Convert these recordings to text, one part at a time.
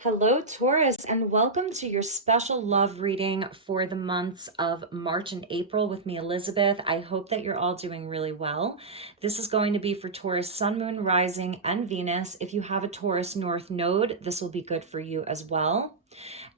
Hello, Taurus, and welcome to your special love reading for the months of March and April with me, Elizabeth. I hope that you're all doing really well. This is going to be for Taurus, Sun, Moon, Rising, and Venus. If you have a Taurus North Node, this will be good for you as well.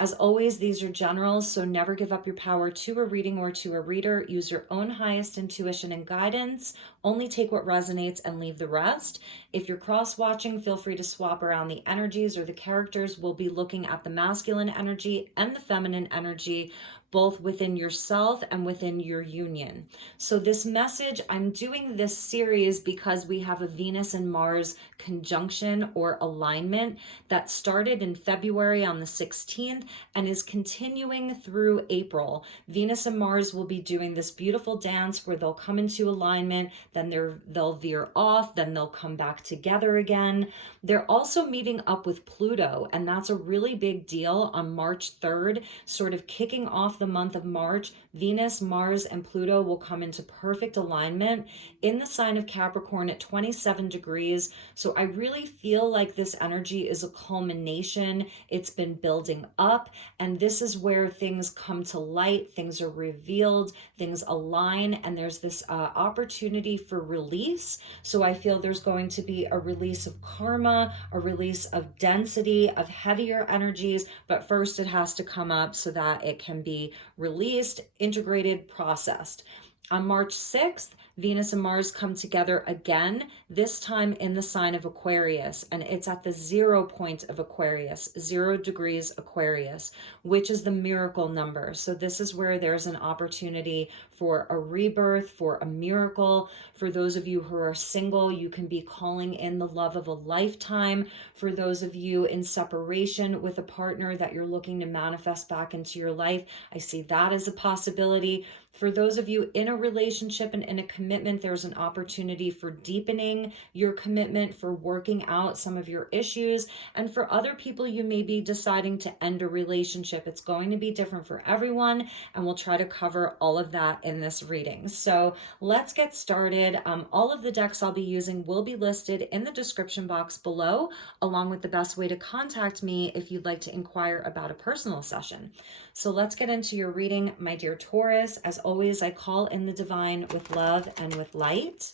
As always, these are generals, so never give up your power to a reading or to a reader. Use your own highest intuition and guidance. Only take what resonates and leave the rest. If you're cross-watching, feel free to swap around the energies or the characters. We'll be looking at the masculine energy and the feminine energy, both within yourself and within your union. So this message, I'm doing this series because we have a Venus and Mars conjunction or alignment that started in February on the 16th and is continuing through April. Venus and Mars will be doing this beautiful dance where they'll come into alignment, then they'll veer off, then they'll come back together again. They're also meeting up with Pluto, and that's a really big deal on March 3rd, sort of kicking off the month of March. Venus, Mars, and Pluto will come into perfect alignment in the sign of Capricorn at 27 degrees. So I really feel like this energy is a culmination. It's been building up, and this is where things come to light, things are revealed, things align, and there's this opportunity for release. So I feel there's going to be a release of karma, a release of density, of heavier energies, but first it has to come up so that it can be released, integrated, processed. On March 6th, Venus and Mars come together again, this time in the sign of Aquarius, and it's at the 0 point of Aquarius, 0 degrees Aquarius, which is the miracle number. So this is where there's an opportunity for a rebirth, for a miracle. For those of you who are single, you can be calling in the love of a lifetime. For those of you in separation with a partner that you're looking to manifest back into your life, I see that as a possibility. For those of you in a relationship and in a commitment, there's an opportunity for deepening your commitment, for working out some of your issues. And for other people, you may be deciding to end a relationship. It's going to be different for everyone, and we'll try to cover all of that in this reading. So let's get started. All of the decks I'll be using will be listed in the description box below, along with the best way to contact me if you'd like to inquire about a personal session. So let's get into your reading, my dear Taurus. As always, I call in the divine with love and with light.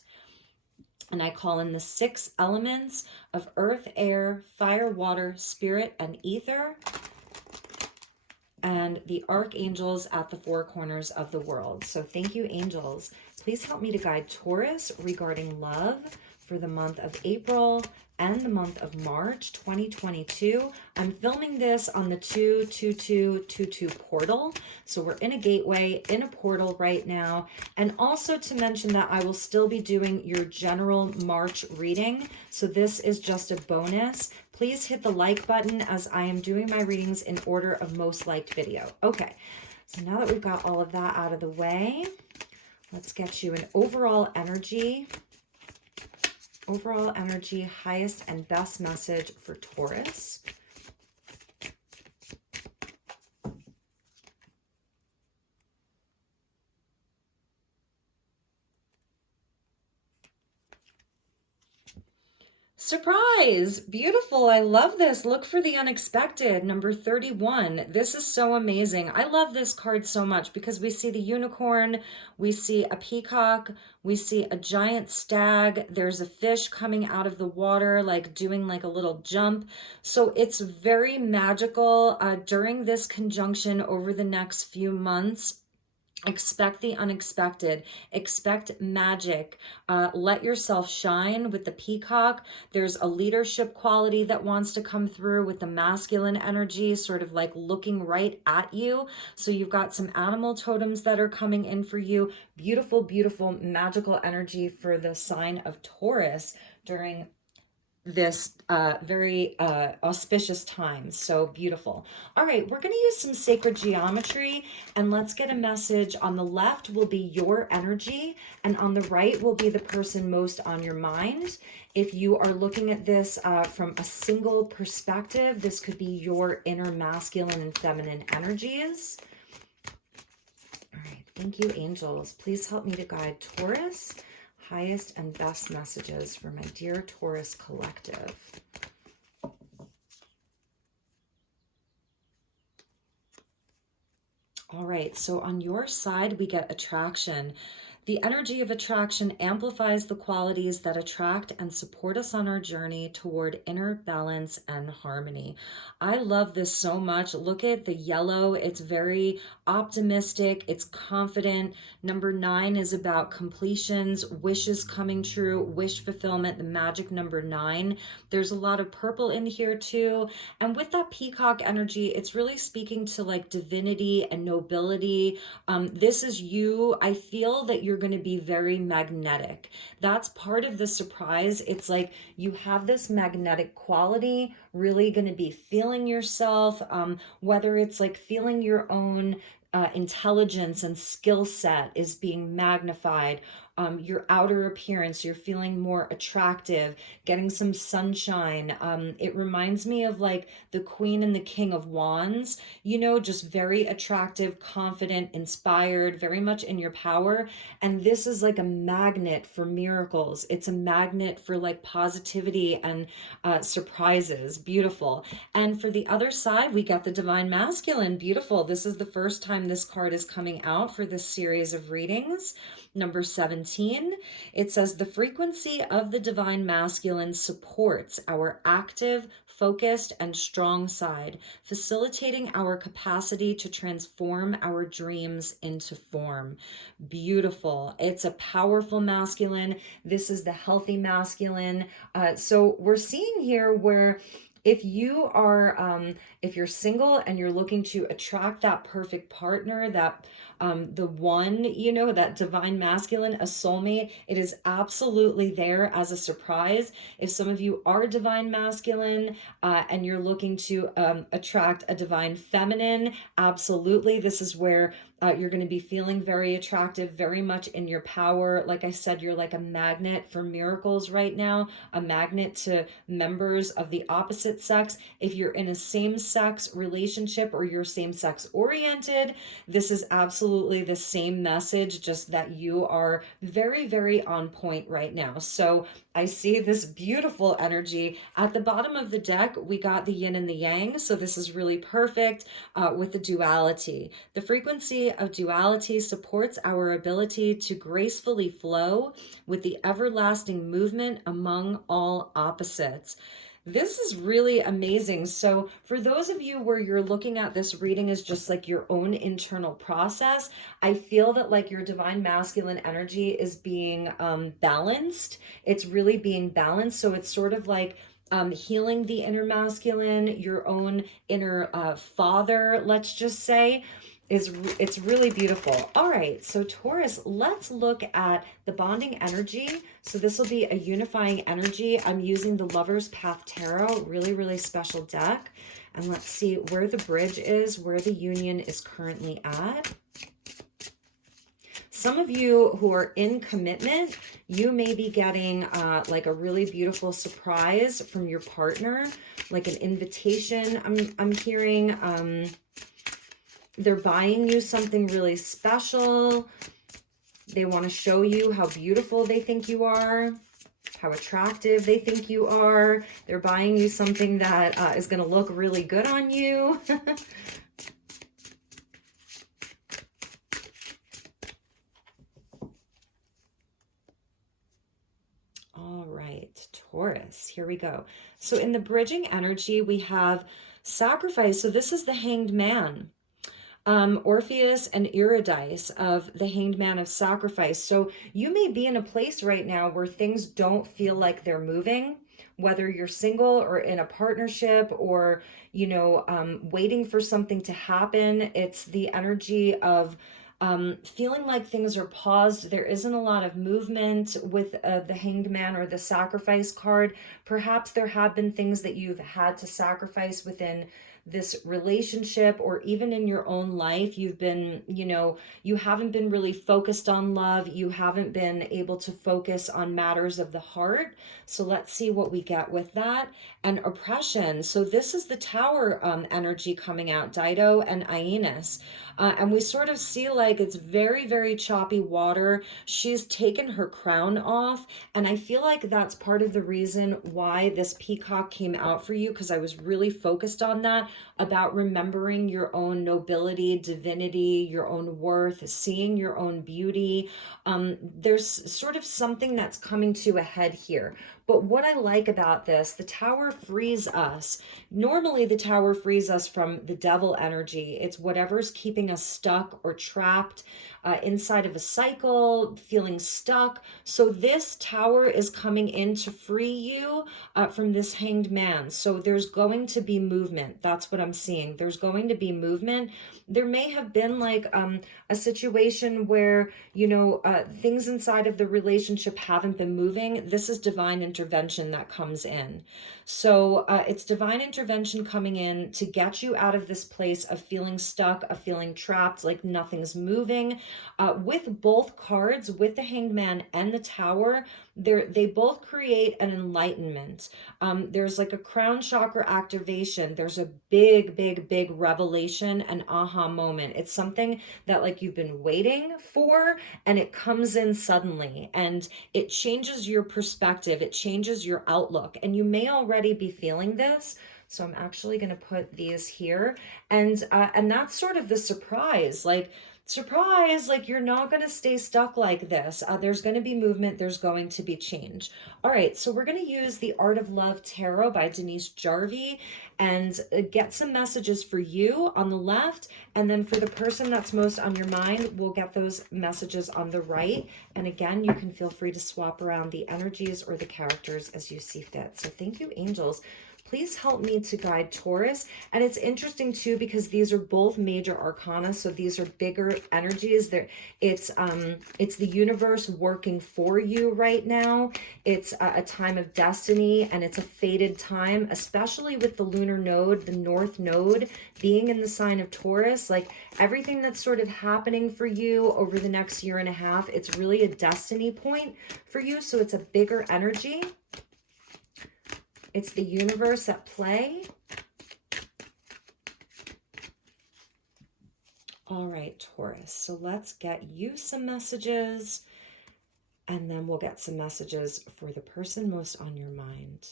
And I call in the 6 elements of earth, air, fire, water, spirit, and ether. And the archangels at the 4 corners of the world. So thank you, angels. Please help me to guide Taurus regarding love for the month of April and the month of March 2022. I'm filming this on the 22222 portal. So we're in a gateway, in a portal right now. And also to mention that I will still be doing your general March reading. So this is just a bonus. Please hit the like button as I am doing my readings in order of most liked video. Okay, so now that we've got all of that out of the way, let's get you an overall energy, highest and best message for Taurus. Surprise! Beautiful. I love this. Look for the unexpected. Number 31. This is so amazing. I love this card so much because we see the unicorn, we see a peacock, we see a giant stag. There's a fish coming out of the water, like doing like a little jump. So it's very magical. During this conjunction over the next few months, expect the unexpected, expect magic, let yourself shine with the peacock. There's a leadership quality that wants to come through with the masculine energy, sort of like looking right at you. So you've got some animal totems that are coming in for you. Beautiful, beautiful, magical energy for the sign of Taurus during this very auspicious time. So beautiful. All right, we're going to use some sacred geometry, and let's get a message. On the left will be your energy, and on the right will be the person most on your mind. If you are looking at this from a single perspective, this could be your inner masculine and feminine energies. All right, thank you, angels. Please help me to guide Taurus. Highest and best messages for my dear Taurus collective. right, so on your side, we get attraction. The energy of attraction amplifies the qualities that attract and support us on our journey toward inner balance and harmony. I love this so much. Look at the yellow. It's very optimistic. It's confident. Number 9 is about completions, wishes coming true, wish fulfillment, the magic number 9. There's a lot of purple in here too. And with that peacock energy, it's really speaking to like divinity and nobility. This is you. I feel that you're going to be very magnetic. That's part of the surprise. It's like you have this magnetic quality, really going to be feeling yourself, whether it's like feeling your own intelligence and skill set is being magnified. Your outer appearance, you're feeling more attractive, getting some sunshine. It reminds me of like the Queen and the King of Wands, you know, just very attractive, confident, inspired, very much in your power. And this is like a magnet for miracles. It's a magnet for like positivity and surprises. Beautiful. And for the other side, we got the Divine Masculine. Beautiful. This is the first time this card is coming out for this series of readings. Number 17, it says the frequency of the Divine Masculine supports our active, focused, and strong side, facilitating our capacity to transform our dreams into form. Beautiful. It's a powerful masculine. This is the healthy masculine. So we're seeing here where if you are, if you're single and you're looking to attract that perfect partner, that the one, you know, that divine masculine, a soulmate, it is absolutely there as a surprise. If some of you are divine masculine and you're looking to attract a divine feminine, absolutely, this is where you're going to be feeling very attractive, very much in your power. Like I said, you're like a magnet for miracles right now, a magnet to members of the opposite sex. If you're in a same-sex relationship or you're same-sex oriented, this is absolutely the same message, just that you are very, very on point right now. So I see this beautiful energy. At the bottom of the deck, we got the yin and the yang. So this is really perfect with the duality. The frequency of duality supports our ability to gracefully flow with the everlasting movement among all opposites. This is really amazing. So for those of you where you're looking at this reading as just like your own internal process, I feel that like your divine masculine energy is being balanced. It's really being balanced. So it's sort of like healing the inner masculine, your own inner father, let's just say. It's really beautiful. All right, so Taurus, let's look at the bonding energy. So this will be a unifying energy. I'm using the Lover's Path Tarot, really, really special deck. And let's see where the bridge is, where the union is currently at. Some of you who are in commitment, you may be getting like a really beautiful surprise from your partner, like an invitation. I'm hearing they're buying you something really special. They want to show you how beautiful they think you are, how attractive they think you are. They're buying you something that is going to look really good on you. All right, Taurus, here we go. So in the bridging energy, we have sacrifice. So this is the Hanged Man. Orpheus and Eurydice of the Hanged Man of Sacrifice. So you may be in a place right now where things don't feel like they're moving, whether you're single or in a partnership or, you know, waiting for something to happen. It's the energy of feeling like things are paused. There isn't a lot of movement with the Hanged Man or the Sacrifice card. Perhaps there have been things that you've had to sacrifice within this relationship or even in your own life. You've been, you know, you haven't been really focused on love. You haven't been able to focus on matters of the heart. So let's see what we get with that. And oppression. So this is the Tower energy coming out, Dido and Aeneas. And we sort of see like like it's very, very choppy water. She's taken her crown off, and I feel like that's part of the reason why this peacock came out for you, because I was really focused on that, about remembering your own nobility, divinity, your own worth, seeing your own beauty. There's sort of something that's coming to a head here. But what I like about this, the tower frees us. Normally, the tower frees us from the devil energy. It's whatever's keeping us stuck or trapped inside of a cycle, feeling stuck. So this tower is coming in to free you from this hanged man. So there's going to be movement. That's what I'm seeing. There's going to be movement. There may have been like a situation where, you know, things inside of the relationship haven't been moving. This is divine intervention that comes in. So it's divine intervention coming in to get you out of this place of feeling stuck, of feeling trapped, like nothing's moving. With both cards, with the Hanged Man and the Tower, they both create an enlightenment. There's like a crown chakra activation. There's a big, big, big revelation, an aha moment. It's something that like you've been waiting for, and it comes in suddenly, and it changes your perspective. It changes your outlook, and you may already be feeling this. So I'm actually going to put these here, and that's sort of the surprise, like surprise, like you're not going to stay stuck like this. There's going to be movement. There's going to be change. All right, so we're going to use the Art of Love Tarot by Denise Jarvie and get some messages for you on the left, and then for the person that's most on your mind, we'll get those messages on the right. And again, you can feel free to swap around the energies or the characters as you see fit. So thank you, angels. Please help me to guide Taurus. And it's interesting too, because these are both major arcana. So these are bigger energies. It's the universe working for you right now. It's a time of destiny, and it's a fated time, especially with the lunar node, the north node being in the sign of Taurus. Like everything that's sort of happening for you over the next year and a half, it's really a destiny point for you. So it's a bigger energy. It's the universe at play. All right, Taurus. So let's get you some messages, and then we'll get some messages for the person most on your mind.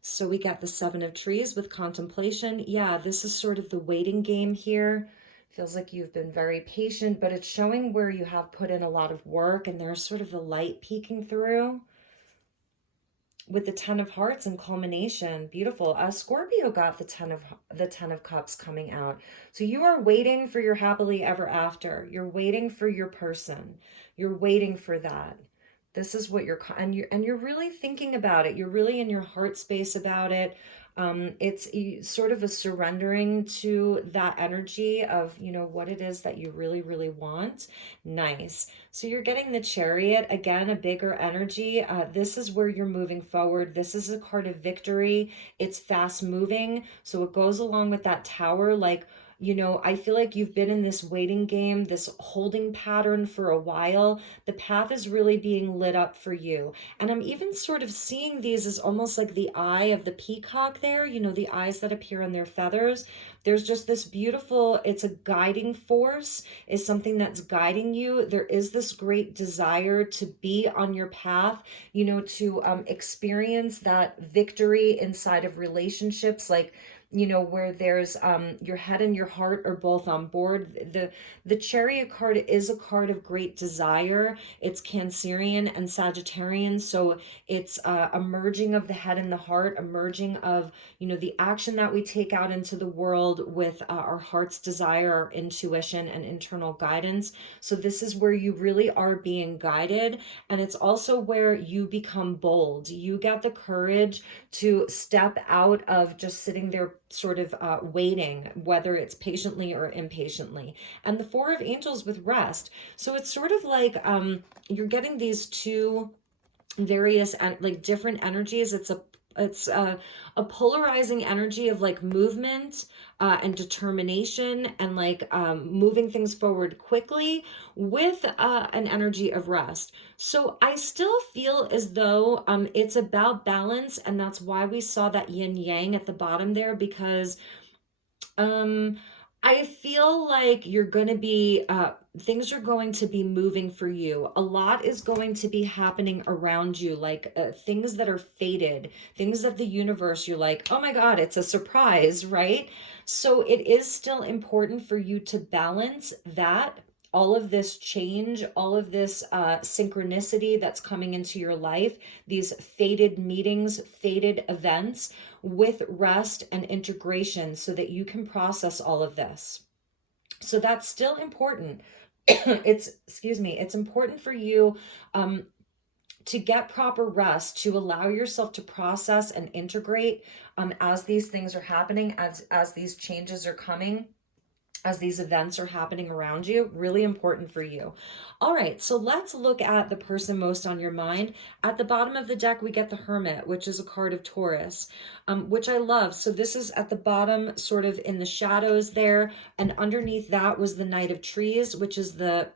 So we got the Seven of Trees with contemplation. Yeah, this is sort of the waiting game here. Feels like you've been very patient, but it's showing where you have put in a lot of work, and there's sort of the light peeking through. With the Ten of Hearts and culmination, beautiful. Scorpio got the Ten of Cups coming out. So you are waiting for your happily ever after. You're waiting for your person. You're waiting for that. This is what you're really thinking about it. You're really in your heart space about it. It's sort of a surrendering to that energy of, you know, what it is that you really, really want. Nice. So you're getting the Chariot, again, a bigger energy. This is where you're moving forward. This is a card of victory. It's fast moving. So it goes along with that Tower, like, you know, I feel like you've been in this waiting game, this holding pattern for a while. The path is really being lit up for you. And I'm even sort of seeing these as almost like the eye of the peacock there, you know, the eyes that appear on their feathers. There's just this beautiful, it's a guiding force, is something that's guiding you. There is this great desire to be on your path, you know, to experience that victory inside of relationships, like, you know, where there's your head and your heart are both on board. The Chariot card is a card of great desire. It's Cancerian and Sagittarian, so it's a merging of the head and the heart, a merging of, you know, the action that we take out into the world with our heart's desire, our intuition, and internal guidance. So this is where you really are being guided, and it's also where you become bold. You get the courage to step out of just sitting there sort of waiting, whether it's patiently or impatiently. And the Four of Angels with rest. So it's sort of like you're getting these two various like different energies. It's a polarizing energy of like movement and determination, and like moving things forward quickly with an energy of rest. So I still feel as though it's about balance, and that's why we saw that yin yang at the bottom there, because I feel like you're going to be, things are going to be moving for you. A lot is going to be happening around you, like things that are fated, things that the universe, you're like, oh my God, it's a surprise, right? So it is still important for you to balance that. All of this change, all of this synchronicity that's coming into your life, these fated meetings, fated events, with rest and integration so that you can process all of this. So that's still important. Excuse me, it's important for you to get proper rest, to allow yourself to process and integrate as these things are happening, as these changes are coming, as these events are happening around you. Really important for you. All right, so let's look at the person most on your mind. At the bottom of the deck, we get the Hermit, which is a card of Taurus, which I love. So this is at the bottom, sort of in the shadows there, and underneath that was the Knight of Trees, which is the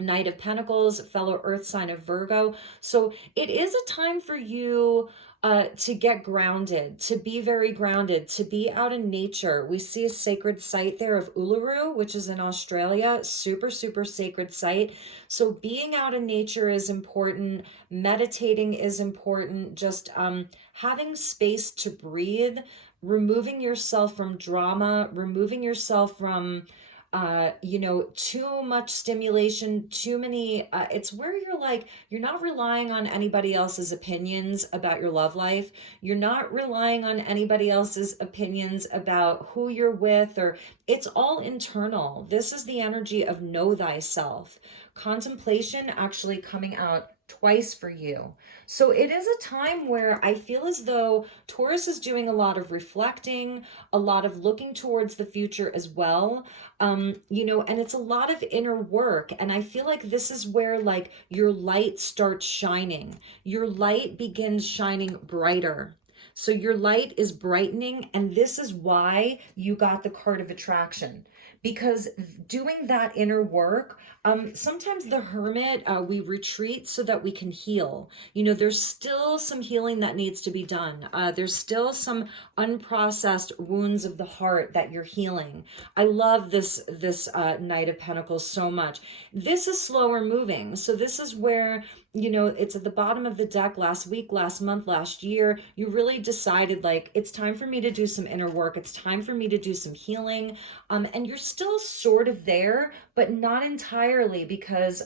Knight of Pentacles, fellow earth sign of Virgo. So it is a time for you to get grounded, to be very grounded, to be out in nature. We see a sacred site there of Uluru, which is in Australia. Super, super sacred site. So being out in nature is important. Meditating is important. Just having space to breathe, removing yourself from drama, removing yourself from too much stimulation, too many, it's where you're like, you're not relying on anybody else's opinions about your love life. You're not relying on anybody else's opinions about who you're with, or it's all internal. This is the energy of know thyself. Contemplation actually coming out twice for you. So it is a time where I feel as though Taurus is doing a lot of reflecting, a lot of looking towards the future as well. And it's a lot of inner work. And I feel like this is where like your light starts shining. Your light begins shining brighter. So your light is brightening, and this is why you got the card of attraction. Because doing that inner work, sometimes the Hermit, we retreat so that we can heal. There's still some healing that needs to be done. There's still some unprocessed wounds of the heart that you're healing. I love this Knight of Pentacles so much. This is slower moving. So this is where, it's at the bottom of the deck. Last week, last month, last year, you really decided like, it's time for me to do some inner work. It's time for me to do some healing. And you're still sort of there, but not entirely, because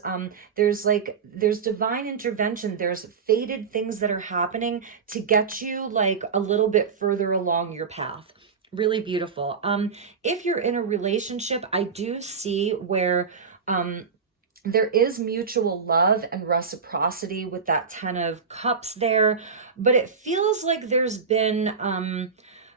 there's divine intervention. There's fated things that are happening to get you like a little bit further along your path. Really beautiful. If you're in a relationship, I do see where there is mutual love and reciprocity with that 10 of cups there, but it feels like there's been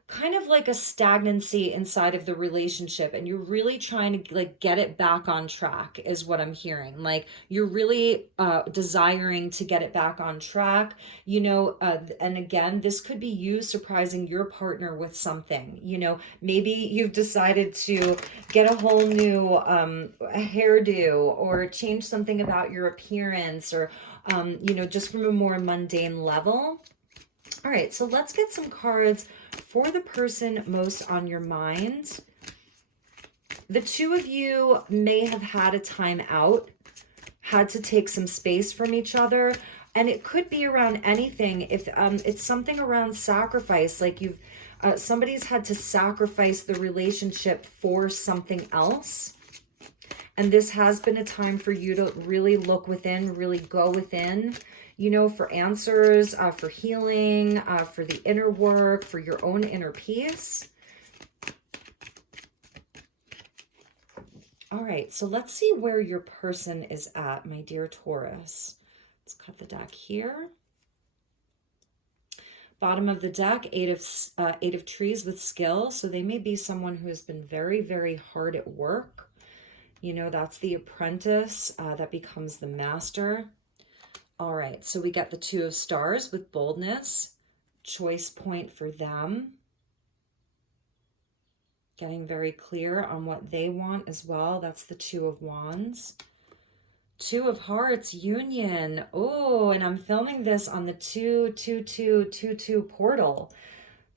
kind of like a stagnancy inside of the relationship, and you're really trying to like get it back on track is what I'm hearing. Like you're really desiring to get it back on track, and again, this could be you surprising your partner with something. Maybe you've decided to get a whole new hairdo, or change something about your appearance, or just from a more mundane level. All right, so let's get some cards for the person most on your mind. The two of you may have had a time out, had to take some space from each other, and it could be around anything. If it's something around sacrifice, like somebody's had to sacrifice the relationship for something else. And this has been a time for you to really look within, really go within, for answers, for healing, for the inner work, for your own inner peace. All right, so let's see where your person is at, my dear Taurus. Let's cut the deck here. Bottom of the deck, eight of trees with skill. So they may be someone who has been very, very hard at work. That's the apprentice that becomes the master. All right, so we got the two of stars with boldness, choice point for them. Getting very clear on what they want as well. That's the two of wands. Two of hearts, union. Oh, and I'm filming this on the 22222 portal.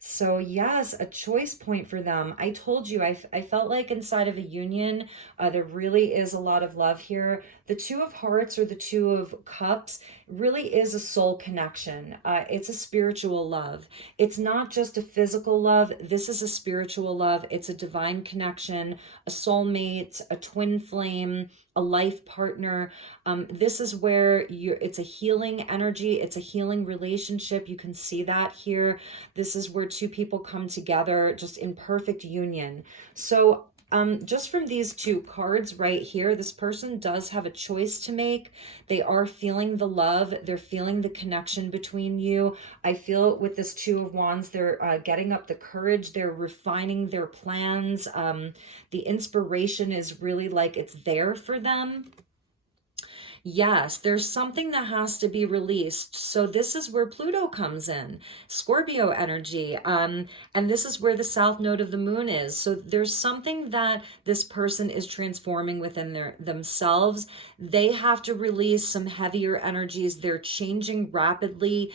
So yes, a choice point for them. I told you, I felt like inside of a union, there really is a lot of love here. The Two of Hearts or the Two of Cups really is a soul connection. It's a spiritual love. It's not just a physical love. This is a spiritual love. It's a divine connection, a soulmate, a twin flame, a life partner. This is where it's a healing energy. It's a healing relationship. You can see that here. This is where two people come together just in perfect union. So just from these two cards right here, this person does have a choice to make. They are feeling the love. They're feeling the connection between you. I feel with this Two of Wands, they're getting up the courage. They're refining their plans. The inspiration is really like it's there for them. Yes, there's something that has to be released. So this is where Pluto comes in, Scorpio energy. And this is where the south node of the moon is. So there's something that this person is transforming within themselves. They have to release some heavier energies. They're changing rapidly.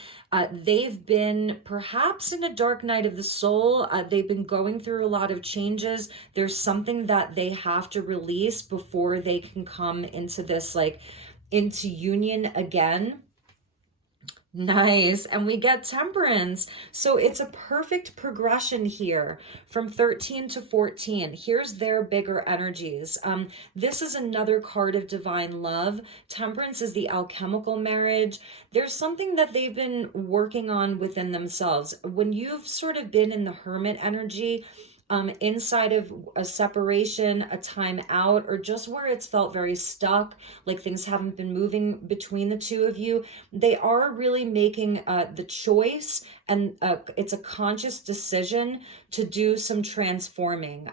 They've been perhaps in a dark night of the soul. They've been going through a lot of changes. There's something that they have to release before they can come into this like into union again. Nice. And we get Temperance. So it's a perfect progression here from 13 to 14. Here's their bigger energies. This is another card of divine love. Temperance is the alchemical marriage. There's something that they've been working on within themselves. When you've sort of been in the hermit energy, inside of a separation, a time out, or just where it's felt very stuck, like things haven't been moving between the two of you, they are really making the choice, and it's a conscious decision to do some transforming.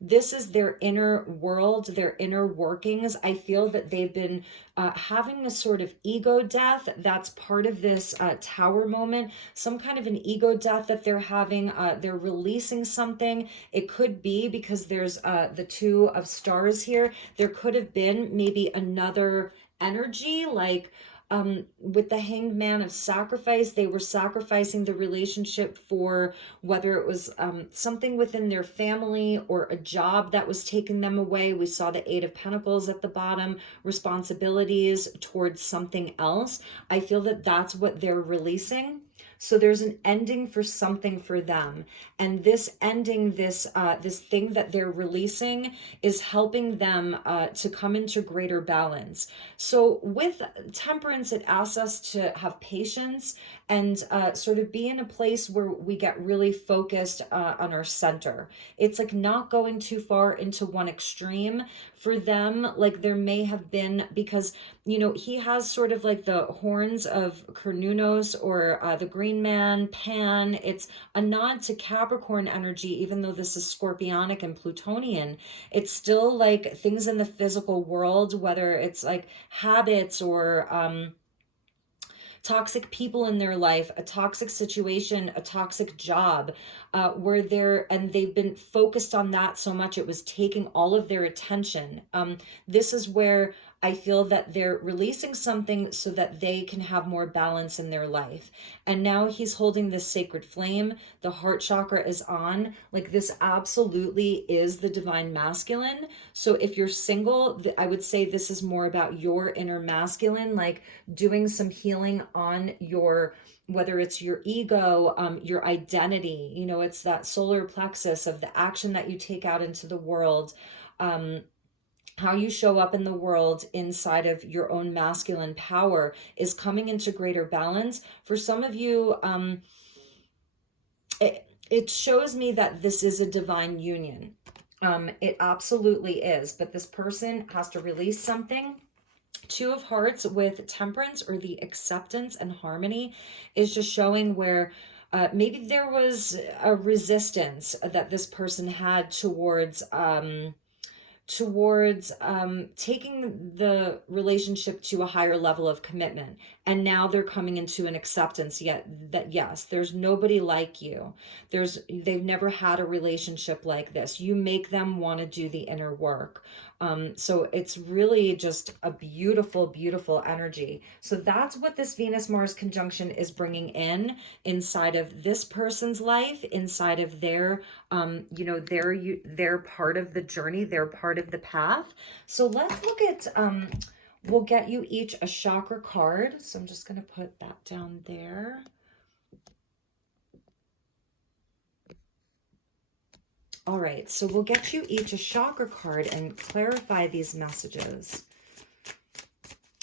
This is their inner world, their inner workings. I feel that they've been having a sort of ego death. That's part of this tower moment, some kind of an ego death that they're having. They're releasing something. It could be because there's the Two of Stars here. There could have been maybe another energy like with the Hanged Man of sacrifice. They were sacrificing the relationship for whether it was something within their family or a job that was taking them away. We saw the Eight of Pentacles at the bottom, responsibilities towards something else. I feel that that's what they're releasing. So there's an ending for something for them. And this ending, this thing that they're releasing is helping them to come into greater balance. So with Temperance, it asks us to have patience and sort of be in a place where we get really focused on our center. It's like not going too far into one extreme. For them, like there may have been, because he has sort of like the horns of Cernunnos or the Green Man, Pan. It's a nod to Capricorn energy, even though this is Scorpionic and Plutonian. It's still like things in the physical world, whether it's like habits or toxic people in their life, a toxic situation, a toxic job, where they've been focused on that so much it was taking all of their attention. This is where I feel that they're releasing something so that they can have more balance in their life. And now he's holding this sacred flame. The heart chakra is on. Like this absolutely is the divine masculine. So if you're single, I would say this is more about your inner masculine, like doing some healing on your, whether it's your ego, your identity, it's that solar plexus of the action that you take out into the world, how you show up in the world inside of your own masculine power is coming into greater balance. For some of you, it shows me that this is a divine union. It absolutely is, but this person has to release something. Two of Hearts with Temperance, or the acceptance and harmony, is just showing where maybe there was a resistance that this person had towards taking the relationship to a higher level of commitment. And now they're coming into an acceptance yet that yes, there's nobody like you. They've never had a relationship like this. You make them want to do the inner work. So it's really just a beautiful, beautiful energy. So that's what this Venus Mars conjunction is bringing in inside of this person's life, inside of their, their part of the journey, their part of the path. So let's look at, we'll get you each a chakra card. So I'm just going to put that down there. All right, so we'll get you each a chakra card and clarify these messages.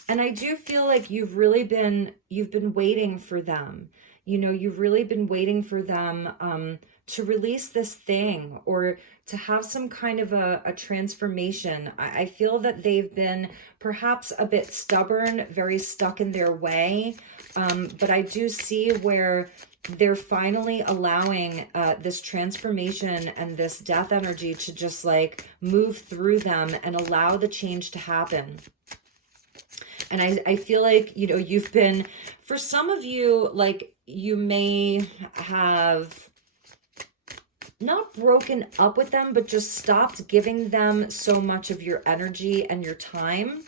And I do feel like you've been waiting for them. You've really been waiting for them to release this thing or to have some kind of a transformation. I feel that they've been perhaps a bit stubborn, very stuck in their way. But I do see where they're finally allowing this transformation and this death energy to just like move through them and allow the change to happen. And I feel like, you've been, for some of you, like you may have not broken up with them, but just stopped giving them so much of your energy and your time.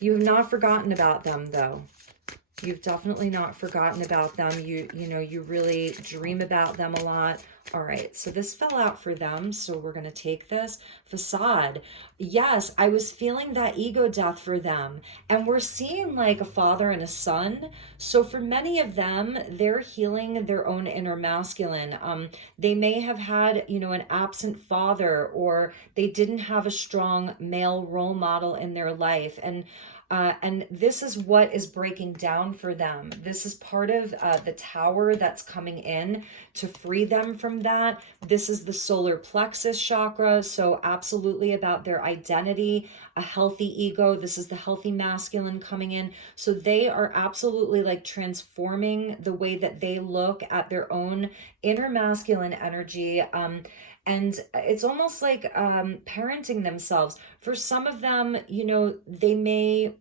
You have not forgotten about them though. You've definitely not forgotten about them. You really dream about them a lot. All right, so this fell out for them, so we're going to take this. Facade. Yes, I was feeling that ego death for them. And we're seeing like a father and a son. So for many of them, they're healing their own inner masculine. They may have had, an absent father, or they didn't have a strong male role model in their life. And this is what is breaking down for them. This is part of the tower that's coming in to free them from that. This is the solar plexus chakra. So absolutely about their identity, a healthy ego. This is the healthy masculine coming in. So they are absolutely like transforming the way that they look at their own inner masculine energy. And it's almost like parenting themselves. For some of them, they may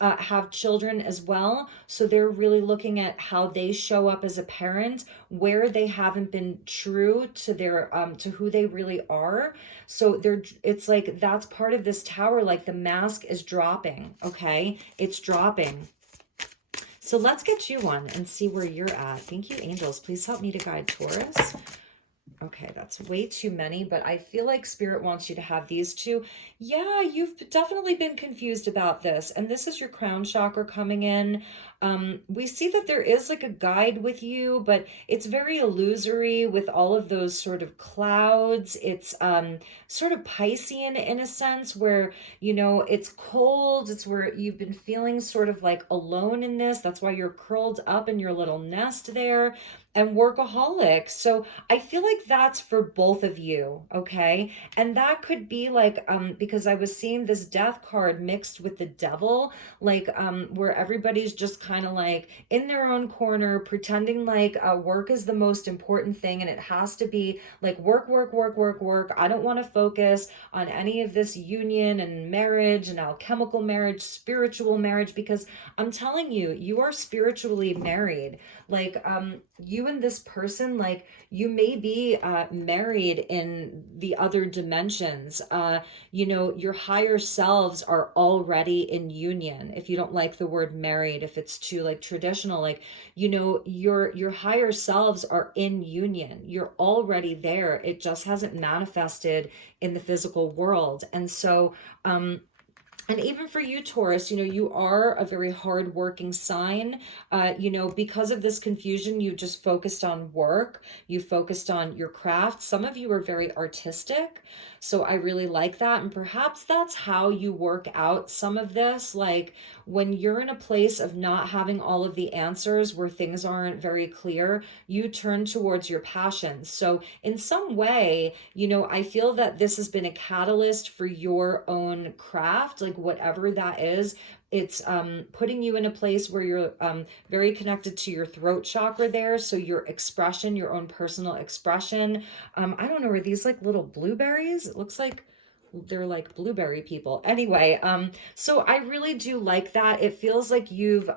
have children as well. So they're really looking at how they show up as a parent, where they haven't been true to their to who they really are. So it's like that's part of this tower, like the mask is dropping, okay? It's dropping. So let's get you one and see where you're at. Thank you, angels. Please help me to guide Taurus. Okay, that's way too many, but I feel like Spirit wants you to have these two. Yeah, you've definitely been confused about this. And this is your crown chakra coming in. We see that there is like a guide with you, but it's very illusory with all of those sort of clouds. It's sort of Piscean in a sense where, it's cold. It's where you've been feeling sort of like alone in this. That's why you're curled up in your little nest there. And workaholic. So I feel like that's for both of you, okay? And that could be like, because I was seeing this death card mixed with the devil, like where everybody's just kind of like in their own corner, pretending like work is the most important thing. And it has to be like work, work, work, work, work. I don't want to focus on any of this union and marriage and alchemical marriage, spiritual marriage, because I'm telling you, you are spiritually married. Like you and this person, like you may be married in the other dimensions. Your higher selves are already in union. If you don't like the word married, if it's too like traditional, like your higher selves are in union. You're already there. It just hasn't manifested in the physical world. And so and even for you, Taurus, you are a very hardworking sign. Because of this confusion, you just focused on work. You focused on your craft. Some of you are very artistic. So I really like that. And perhaps that's how you work out some of this. Like when you're in a place of not having all of the answers, where things aren't very clear, you turn towards your passions. So in some way, I feel that this has been a catalyst for your own craft, like whatever that is. It's putting you in a place where you're very connected to your throat chakra there. So your expression, your own personal expression. I don't know, are these like little blueberries? It looks like, they're like blueberry people. Anyway, so I really do like that. It feels like you've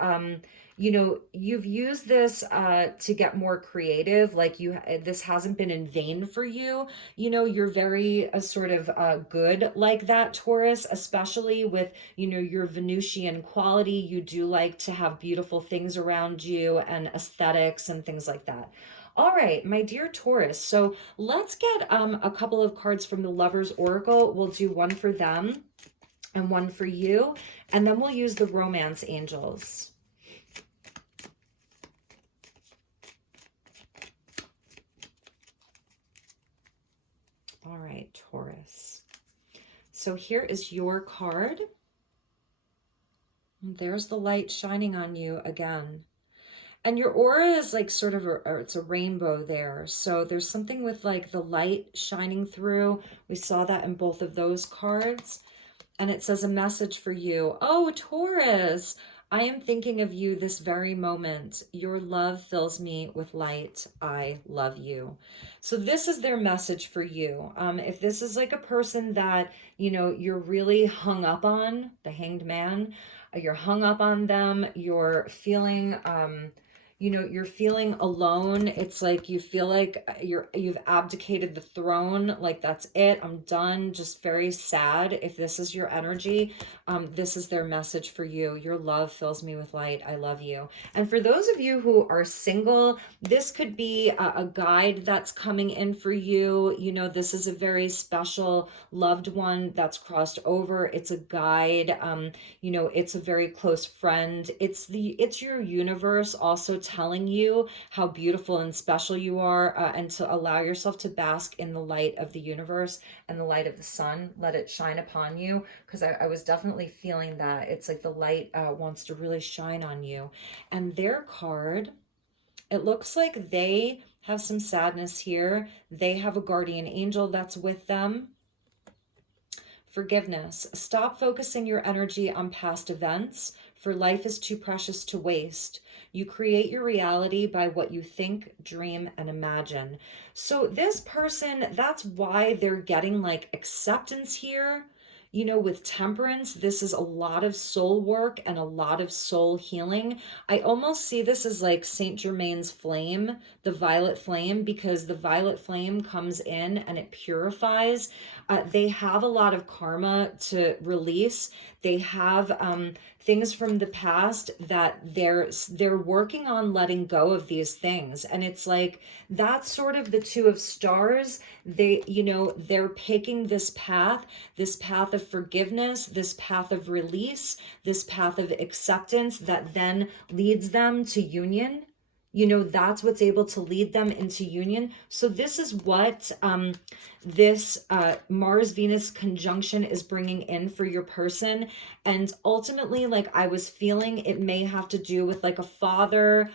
you've used this to get more creative. Like this hasn't been in vain for you. You're very sort of good like that, Taurus, especially with, your Venusian quality. You do like to have beautiful things around you and aesthetics and things like that. All right, my dear Taurus. So let's get a couple of cards from the Lover's Oracle. We'll do one for them and one for you, and then we'll use the Romance Angels. All right, Taurus. So here is your card. There's the light shining on you again. And your aura is like sort of it's a rainbow there. So there's something with like the light shining through. We saw that in both of those cards. And it says a message for you. Oh, Taurus, I am thinking of you this very moment. Your love fills me with light. I love you. So this is their message for you. If this is like a person that, you're really hung up on, the Hanged Man, you're hung up on them, you're feeling, you're feeling alone. It's like you feel like you've abdicated the throne. Like, that's it. I'm done. Just very sad. If this is your energy, this is their message for you. Your love fills me with light. I love you. And for those of you who are single, this could be a guide that's coming in for you. This is a very special loved one that's crossed over. It's a guide. It's a very close friend. It's your universe also telling you how beautiful and special you are, and to allow yourself to bask in the light of the universe and the light of the sun. Let it shine upon you, because I was definitely feeling that. It's like the light wants to really shine on you. And their card, it looks like they have some sadness here. They have a guardian angel that's with them. Forgiveness. Stop focusing your energy on past events, for life is too precious to waste. You create your reality by what you think, dream, and imagine. So this person, that's why they're getting like acceptance here. With Temperance, this is a lot of soul work and a lot of soul healing. I almost see this as like Saint Germain's flame, the violet flame, because the violet flame comes in and it purifies. They have a lot of karma to release. They have things from the past that they're working on letting go of these things. And it's like, that's sort of the Two of Stars. They're picking this path of forgiveness, this path of release, this path of acceptance that then leads them to union. That's what's able to lead them into union. So this is what this Mars-Venus conjunction is bringing in for your person. And ultimately, like, I was feeling it may have to do with like a father,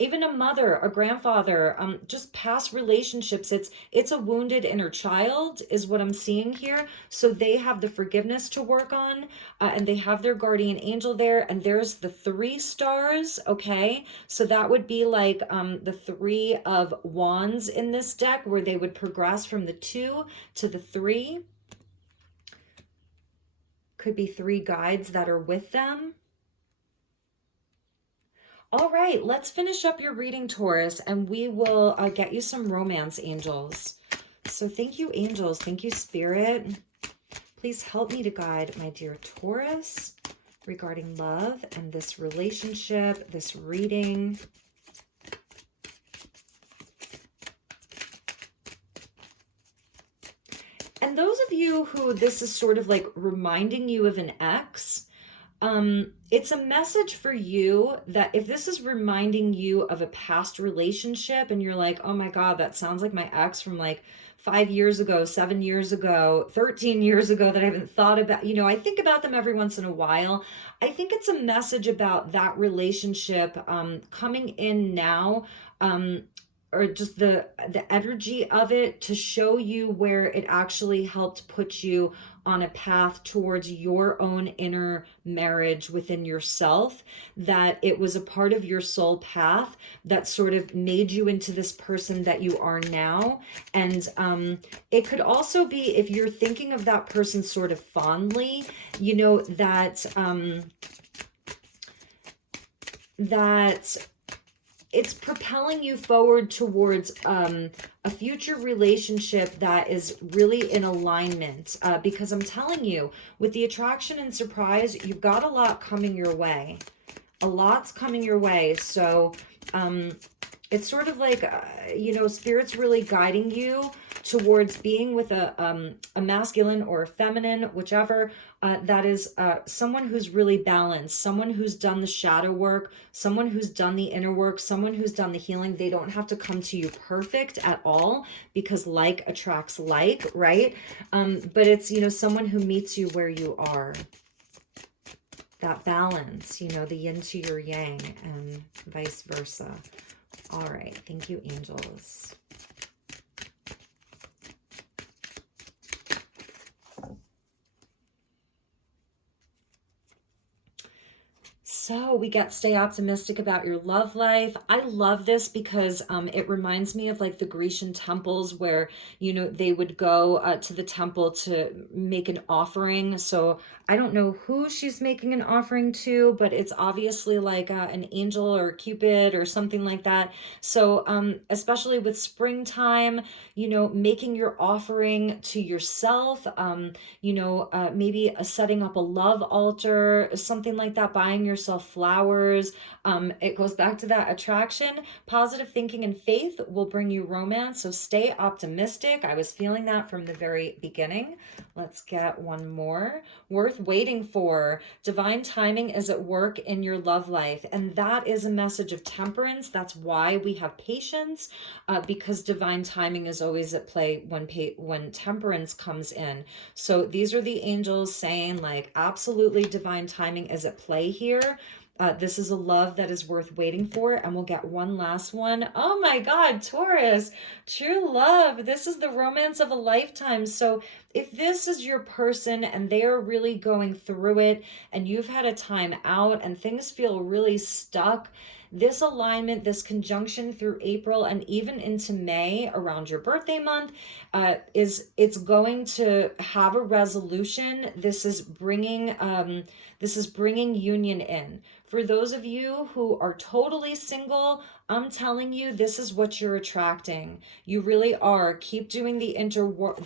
even a mother, a grandfather, just past relationships. It's a wounded inner child is what I'm seeing here. So they have the forgiveness to work on, and they have their guardian angel there, and there's the 3 stars. Okay, so that would be like the 3 of wands in this deck, where they would progress from the 2 to the 3. Could be 3 guides that are with them. All right, let's finish up your reading, Taurus, and we will get you some romance angels. So thank you, angels. Thank you, Spirit. Please help me to guide my dear Taurus regarding love and this relationship, this reading. And those of you who this is sort of like reminding you of an ex, it's a message for you that if this is reminding you of a past relationship and you're like, oh my God, that sounds like my ex from like 5 years ago, 7 years ago, 13 years ago that I haven't thought about, I think about them every once in a while. I think it's a message about that relationship coming in now, or just the energy of it to show you where it actually helped put you on a path towards your own inner marriage within yourself, that it was a part of your soul path that sort of made you into this person that you are now. And it could also be, if you're thinking of that person sort of fondly, you know, that that it's propelling you forward towards a future relationship that is really in alignment. Because I'm telling you, with the attraction and surprise, you've got a lot coming your way. A lot's coming your way. So it's sort of like, you know, Spirit's really guiding you towards being with a masculine or a feminine, whichever, that is someone who's really balanced, someone who's done the shadow work, someone who's done the inner work, someone who's done the healing. They don't have to come to you perfect at all, because like attracts like, right? But it's, you know, someone who meets you where you are. That balance, you know, the yin to your yang and vice versa. All right. Thank you, angels. So we get stay optimistic about your love life. I love this because it reminds me of like the Grecian temples where, you know, they would go to the temple to make an offering. So I don't know who she's making an offering to, but it's obviously like an angel or Cupid or something like that. So especially with springtime, you know, making your offering to yourself, you know, maybe setting up a love altar, something like that, buying yourself flowers. It goes back to that attraction. Positive thinking and faith will bring you romance. So stay optimistic. I was feeling that from the very beginning. Let's get one more. Worth waiting for. Divine timing is at work in your love life. And that is a message of temperance. That's why we have patience, because divine timing is always at play when temperance comes in. So these are the angels saying, like, absolutely divine timing is at play here. This is a love that is worth waiting for. And we'll get one last one. Oh my God, Taurus, true love. This is the romance of a lifetime. So if this is your person and they are really going through it and you've had a time out and things feel really stuck, this alignment, this conjunction through April and even into May around your birthday month, it's going to have a resolution. This is bringing union in. For those of you who are totally single, I'm telling you, this is what you're attracting. You really are. Keep doing the inner work.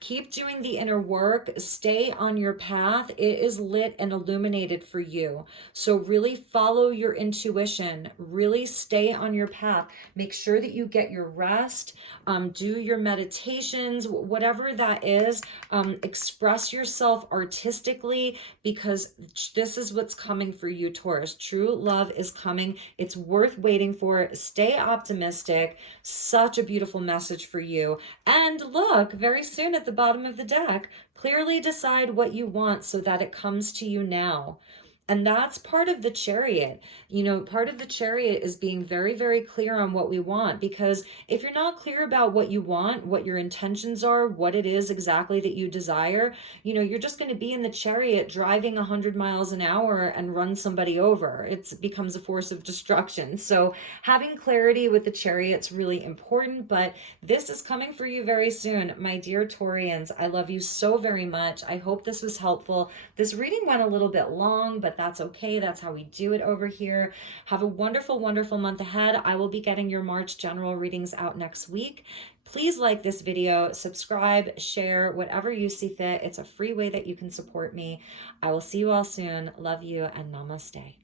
Keep doing the inner work. Stay on your path. It is lit and illuminated for you. So really follow your intuition. Really stay on your path. Make sure that you get your rest. Do your meditations, whatever that is. Express yourself artistically, because this is what's coming for you, Taurus. True love is coming. It's worth waiting for. Stay optimistic. Such a beautiful message for you. And look, very soon at the bottom of the deck, clearly decide what you want so that it comes to you now. And that's part of the Chariot. You know, part of the Chariot is being very, very clear on what we want. Because if you're not clear about what you want, what your intentions are, what it is exactly that you desire, you know, you're just going to be in the Chariot driving 100 miles an hour and run somebody over. It becomes a force of destruction. So having clarity with the Chariot's really important. But this is coming for you very soon, my dear Taurians. I love you so very much. I hope this was helpful. This reading went a little bit long, but that's okay. That's how we do it over here. Have a wonderful, wonderful month ahead. I will be getting your March general readings out next week. Please like this video, subscribe, share, whatever you see fit. It's a free way that you can support me. I will see you all soon. Love you and namaste.